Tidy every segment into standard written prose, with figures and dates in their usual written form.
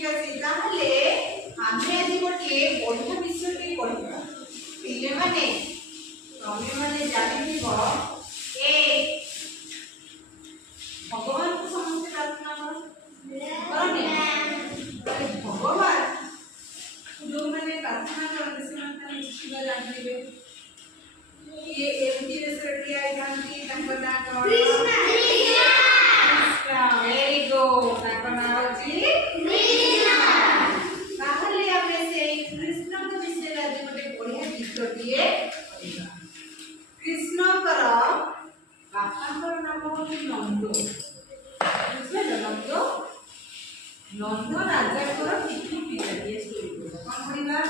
ठीक अछि ताहले आमे आज गोटे बढ़िया विषय के पढिबा पिले माने तमे माने जानिथिबो ए भगवान को समस्त प्रार्थना करने भगवान जो मैंने प्रार्थना करते से मानता निश्चित जानिबे ये एमटी रेसरटी आई जानती तांको ना कृष्ण कृष्ण वेरी गुड तांको ना होची कृष्ण ताहले आमे से कृष्ण के विषय रे आज गोटे बढ़िया गीतटिए पढिबा कृष्ण कर बापांकर नाम होची नंद बुझले नंद नंद राजा को टिकी पिलाटी स्टोरी कोन पढिबा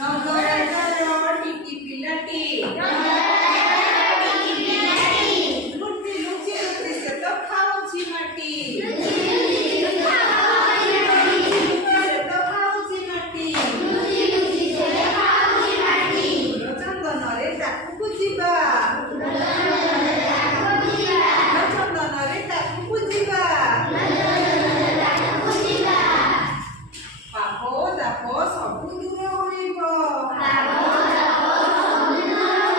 नंद राजा रो टिकी पिलाटी लुटी लुची लुटी से तो खाऊची माटी से तो खाऊची माटी चंदन रे ताकू बुझिबा चंदन रे ताकू बुझिबा पापो दापो सबु दूर होइबो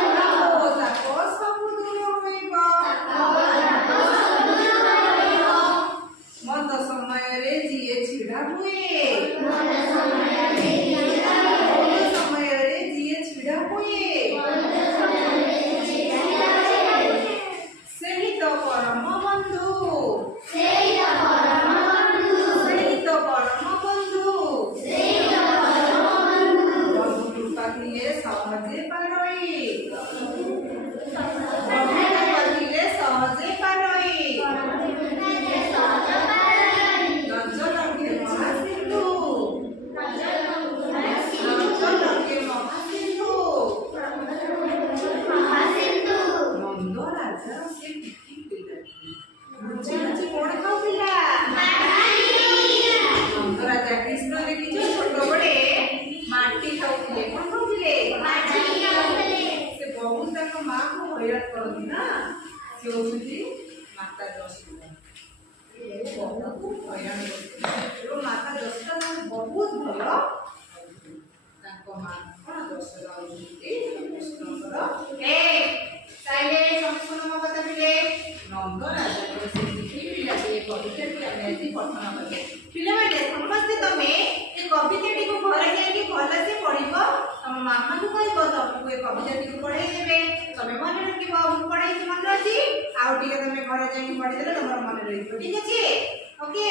पापो दापो सबु दूर होइबो मंद समय रे जिए छिड़ा हुए मंद समय रे जिए छिड़ा हुए सेही तो परम बंधु सेही तो परम बंधु बंधु कृपा दिले सहजे पारोई बंधु कृपा दिले सहजे पारोई नंजनके महासिंधु नंजनके महासिंधु नंद राजा से टिकी पिलाटी मुझे मुझे कोण खाउतिला नंद राजा कृष्ण देखिছো छोट बड़े माटी खाउतिले कोण खाउतिले माटी खाउतिले से बहुत तक मां को हैरान करती ना से होती माता जशोदा ये बहुत हैरान करती तो माता जशोदा माने बहुत भलो ताको मां कोन जशोदा होती कृष्णकर ए ताइले संपूर्ण म बता पिले नंद राजा को से टिकी पिलाटी कविता की हमें आज पठन करबे पिले माने समस्त तमे ए कविता टी को घर जाई कि भला से पढिबो तम मामा को कहबो तमको ए कविता टी को पढाई देबे तमे मन रखिबो हम पढाई मन अछि आउ टिके तमे घर जाई कि पढि देले तमर मन रहिबो ठीक अछि ओके।